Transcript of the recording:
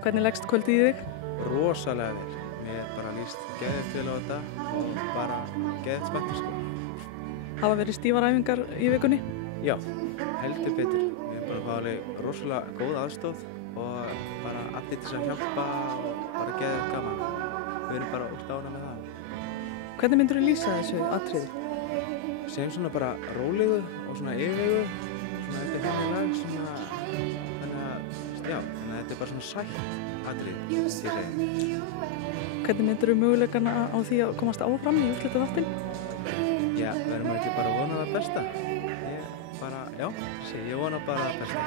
Hvernig leggst kvöldið í þig? Rosalega vel. Mér bara líst geðveikt vel á þetta og bara geðveikt spenntur sko. Hafa verið stífar æfingar í vikunni? Já, heldur betur. Við erum bara fáið alveg rosalega góð aðstoð og bara allir til að hjálpa og bara geðveikt gaman. Við erum bara úr ánægð með það. Hvernig myndirðu lýsa þessu atriði? Segjum svona bara rólegu og svona yfirvegu, svona þetta henni lag svona, þannig að þetta er bara svona sætt atriði, ég segi. Hvernig myndirðu möguleikana á því að komast áfram í úrslitaþáttinn? Já, verðum ekki bara að vona það besta. Ég vona bara það besta.